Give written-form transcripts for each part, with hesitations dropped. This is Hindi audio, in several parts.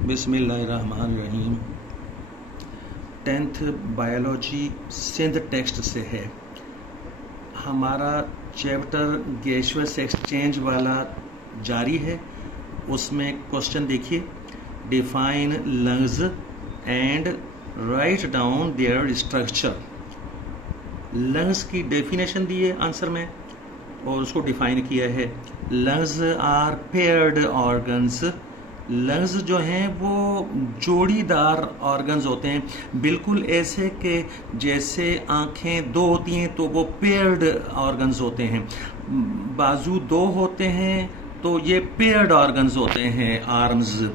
बिस्मिल्लाहिर्रहमानिर्रहीम। 10th बायोलॉजी सिंध टेक्स्ट से है। हमारा चैप्टर गैसियस एक्सचेंज वाला जारी है। उसमें क्वेश्चन देखिए, define lungs and write down their structure. Lungs की डेफिनेशन दी है आंसर में और उसको डिफाइन किया है। Lungs are paired organs. Lungs जो हैं वो जोड़ीदार ऑर्गन्स होते हैं, बिल्कुल ऐसे कि जैसे आँखें दो होती हैं तो वो पेयर्ड ऑर्गन्स होते हैं। बाजू दो होते हैं तो ये पेयर्ड ऑर्गन्स होते हैं, आर्म्स।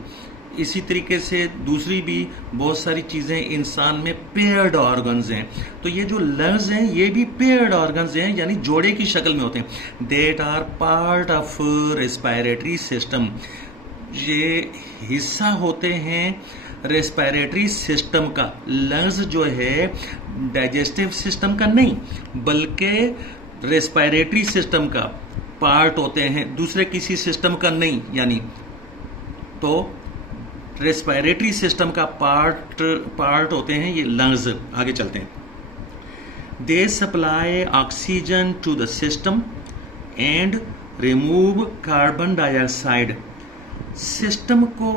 इसी तरीके से दूसरी भी बहुत सारी चीज़ें इंसान में पेयर्ड ऑर्गन्स हैं। तो ये जो लंग्स हैं ये भी पेयर्ड ऑर्गन्स हैं, यानी जोड़े की शक्ल में होते हैं। That are part of respiratory system. ये हिस्सा होते हैं रेस्पिरेटरी सिस्टम का। लंग्स जो है डाइजेस्टिव सिस्टम का नहीं बल्कि रेस्पिरेटरी सिस्टम का पार्ट होते हैं, दूसरे किसी सिस्टम का नहीं। यानी तो रेस्पिरेटरी सिस्टम का पार्ट होते हैं ये लंग्स। आगे चलते हैं। They supply oxygen to the system and remove carbon dioxide. System को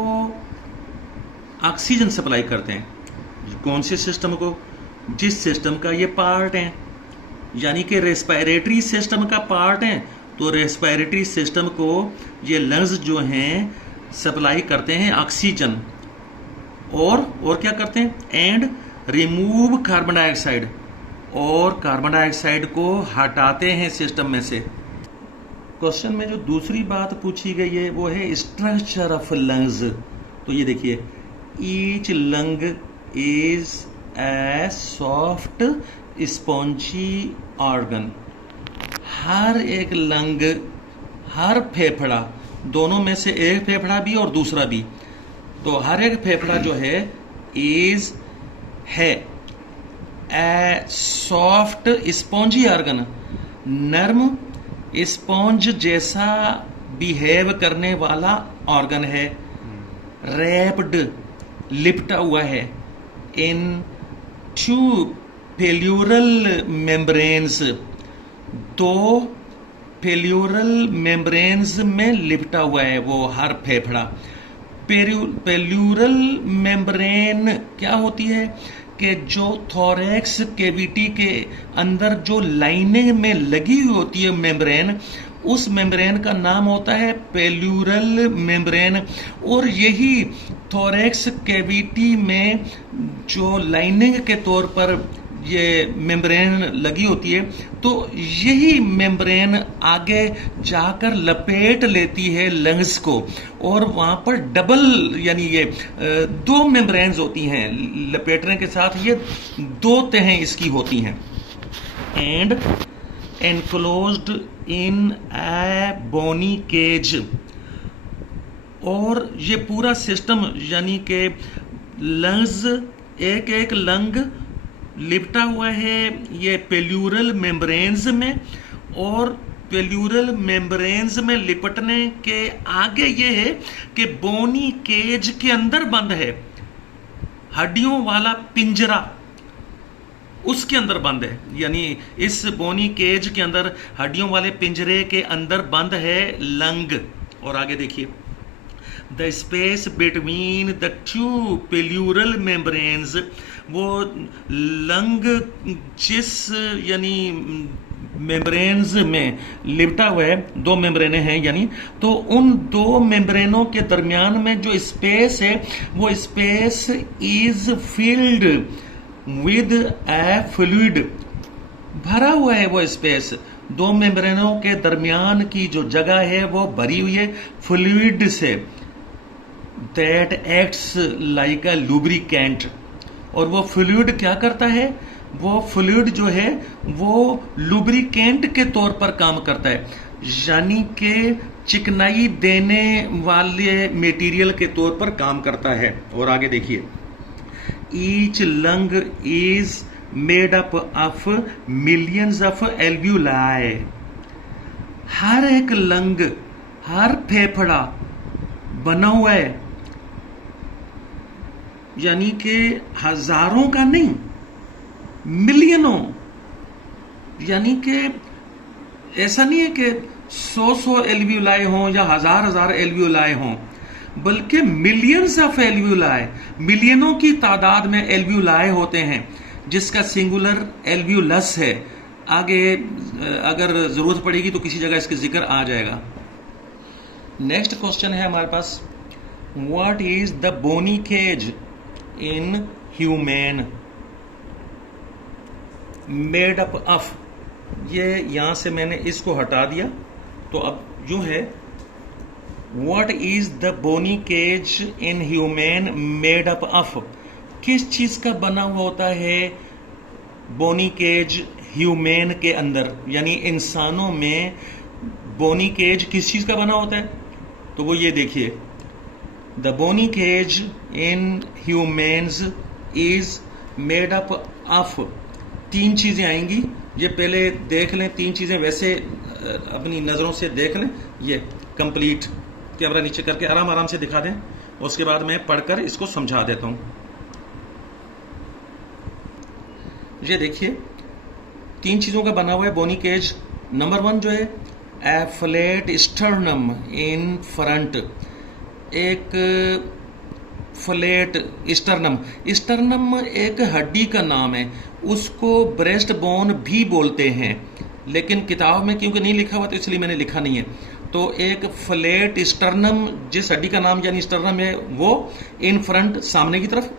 ऑक्सीजन सप्लाई करते हैं। कौन से सिस्टम को? जिस सिस्टम का ये पार्ट है, यानी कि रेस्पिरेटरी सिस्टम का पार्ट है। तो रेस्पिरेटरी सिस्टम को ये लंग्स जो हैं सप्लाई करते हैं ऑक्सीजन और क्या करते हैं? एंड रिमूव कार्बन डाइऑक्साइड, और कार्बन डाइऑक्साइड को हटाते हैं सिस्टम में से। क्वेश्चन में जो दूसरी बात पूछी गई है वो है स्ट्रक्चर ऑफ लंग्स। तो ये देखिए, each lung is a soft spongy organ. हर एक लंग, हर फेफड़ा, दोनों में से एक फेफड़ा भी और दूसरा भी, तो हर एक फेफड़ा जो है है ए सॉफ्ट स्पॉन्जी ऑर्गन। नर्म स्पॉन्ज जैसा बिहेव करने वाला ऑर्गन है। रैप्ड, लिपटा हुआ है इन टू पेल्यूरल मेम्ब्रेन्स। दो पेल्यूरल मेम्ब्रेन्स में लिपटा हुआ है वो हर फेफड़ा। पेल्यूरल मेम्ब्रेन क्या होती है कि जो थोरैक्स कैविटी के अंदर जो लाइनिंग में लगी हुई होती है मेम्ब्रेन, उस मेम्ब्रेन का नाम होता है पेल्यूरल मेम्ब्रेन। और यही थोरैक्स कैविटी में जो लाइनिंग के तौर पर ये मेम्ब्रेन लगी होती है, तो यही मेम्ब्रेन आगे जाकर लपेट लेती है लंग्स को, और वहाँ पर डबल, यानी ये दो मेम्ब्रेन्स होती हैं। लपेटने के साथ ये दो तहें इसकी होती हैं। And enclosed in a bony cage. और ये पूरा सिस्टम, यानी कि लंग्स, एक एक लंग लिपटा हुआ है ये पेल्यूरल मेम्ब्रेन्स में, और पेल्यूरल मेम्ब्रेन्स में लिपटने के आगे ये है कि बोनी केज के अंदर बंद है। हड्डियों वाला पिंजरा उसके अंदर बंद है, यानी इस बोनी केज के अंदर, हड्डियों वाले पिंजरे के अंदर बंद है लंग। और आगे देखिए, the space between the two pleural membranes. वो लंग जिस, यानी मेम्ब्रेन्स में लिपटा हुआ है, दो मेम्ब्रेनें हैं यानी, तो उन दो मेम्ब्रेनों के दरमियान में जो स्पेस है वो space is filled with A fluid. भरा हुआ है वो स्पेस, दो मेम्ब्रेनों के दरमियान की जो जगह है वो भरी हुई है फ्लूइड से। That acts like a lubricant. और वो फ्लूइड क्या करता है? वो फ्लूइड जो है वो लुब्रिकेंट के तौर पर काम करता है, यानी कि चिकनाई देने वाले मटेरियल के तौर पर काम करता है। और आगे देखिए, each lung is made up of millions of alveoli. हर एक लंग, हर फेफड़ा बना हुआ है यानी कि हजारों का नहीं, मिलियनों। यानी कि ऐसा नहीं है कि 100 एल्वियोलाई हों या हजार एल्वियोलाई हों, बल्कि मिलियंस ऑफ एल्वियोलाई, मिलियनों की तादाद में एल्वियोलाई होते हैं, जिसका सिंगुलर एल्वियोलस है। आगे अगर जरूरत पड़ेगी तो किसी जगह इसके जिक्र आ जाएगा। नेक्स्ट क्वेश्चन है हमारे पास, what is the bony cage in human made up of. ये यहां से मैंने इसको हटा दिया, तो अब यूं है, what is the bony cage in human made up of. किस चीज का बना हुआ होता है बोनी केज ह्यूमन के अंदर, यानी इंसानों में बोनी केज किस चीज का बना होता है? तो वो ये देखिए, the bony cage in humans is made up of, 3 चीजें आएंगी। ये पहले देख लें, 3 चीजें वैसे अपनी नजरों से देख लें। ये कंप्लीट कैमरा नीचे करके आराम से दिखा दें, उसके बाद मैं पढ़कर इसको समझा देता हूं। ये देखिए 3 चीजों का बना हुआ है बोनी केज। नंबर 1 जो है, ए फ्लैट स्टर्नम इन फ्रंट, एक फ्लैट स्टर्नम। स्टर्नम एक हड्डी का नाम है, उसको ब्रेस्ट बोन भी बोलते हैं, लेकिन किताब में क्योंकि नहीं लिखा हुआ तो इसलिए मैंने लिखा नहीं है। तो एक फ्लैट स्टर्नम, जिस हड्डी का नाम यानी स्टर्नम है, वो इन फ्रंट, सामने की तरफ।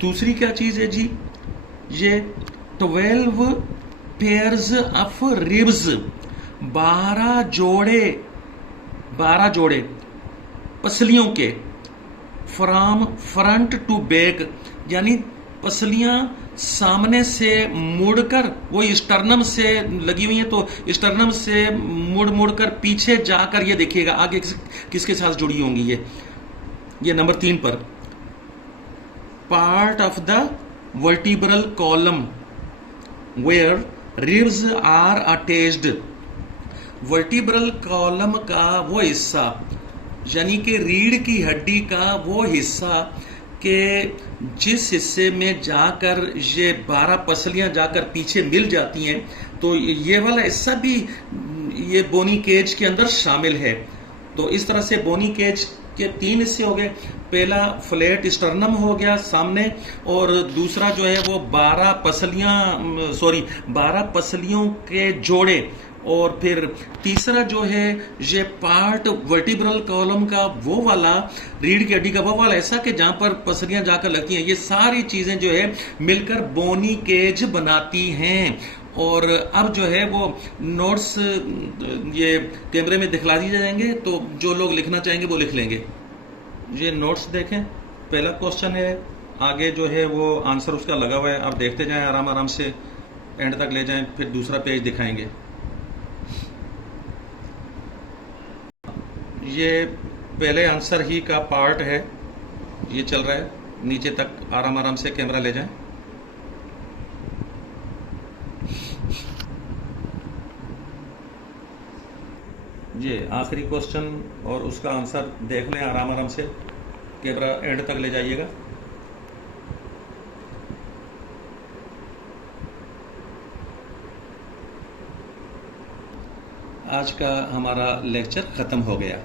दूसरी क्या चीज है जी, ये 12 पेयर्स ऑफ रिब्स, 12 जोड़े पसलियों के, फ्रॉम फ्रंट टू बैक, यानी पसलियां सामने से मुड़कर, वो स्टर्नम से लगी हुई हैं, तो स्टर्नम से मुड़कर पीछे जाकर, ये देखिएगा आगे किसके साथ जुड़ी होंगी। ये नंबर 3 पर, part of the vertebral column where ribs are attached. Vertebral column का वो हिस्सा, यानी कि रीढ़ की हड्डी का वो हिस्सा के जिस हिस्से में जाकर ये 12 पसलियां जाकर पीछे मिल जाती हैं, तो ये वाला हिस्सा भी ये बोनी केज के अंदर शामिल है। तो इस तरह से बोनी केज के 3 हिस्से हो गए। पहला फ्लैट स्टर्नम हो गया सामने, और दूसरा जो है वो 12 पसलियों के जोड़े, और फिर तीसरा जो है ये पार्ट वर्टिब्रल कॉलम का वो वाला, रीढ़ की हड्डी का वो वाला ऐसा कि जहां पर पसलियां जाकर लगती हैं। ये सारी चीजें जो है मिलकर बोनी केज बनाती हैं। और अब जो है वो नोट्स ये कैमरे में दिखला दिए जाएंगे, तो जो लोग लिखना चाहेंगे वो लिख लेंगे। ये नोट्स देखें, पहला क्वेश्चन है, आगे जो है वो आंसर उसका लगा हुआ है, आप देखते जाएं, आराम से एंड तक ले जाएं, फिर दूसरा पेज दिखाएंगे। ये पहले आंसर ही का पार्ट है, ये चल रहा है नीचे तक, आराम से कैमरा ले जाएं। ये आखिरी क्वेश्चन और उसका आंसर देख लें, आराम से कैमरा एंड तक ले जाइएगा। आज का हमारा लेक्चर खत्म हो गया।